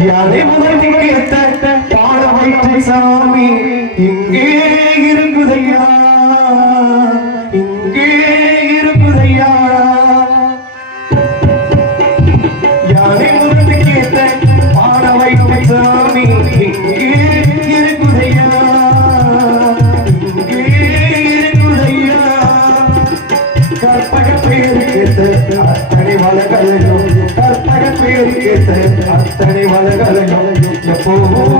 யானை முதல் கேட்ட பாட வைத்த சாமி இங்கே இருக்குதையா இங்கே இருக்குதையா யானை முதல் கேட்ட பாட வைத்த சாமி இங்கே இருக்குதையா கற்பக பேரு அத்தனை வளர்களும் கற்பக பேரு அத்தனை வளகளையும் எப்பவும்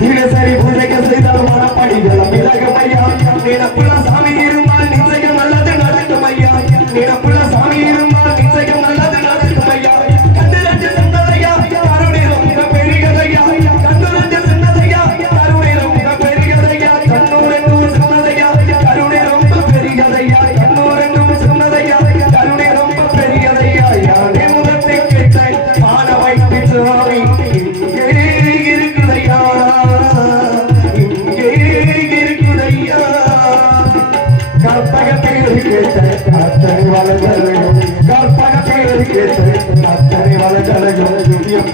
தினசரி பூஜைக்கு செய்த படப்படிகள் விலகும் ஐயா நினப்புல சாமி இருந்தால் நிச்சயம் நல்லது நடக்கும் ஐயா நினப்புல சாமி இருந்தால் நிச்சயம் நல்லது நடக்கும் ஐயா கண்ணிரண்டு பெரியதையா பெரியதையா கருணை ரொம்ப பெரியதையா கருணை ரொம்ப பெரியதையா பாட வைத்து சுவாமி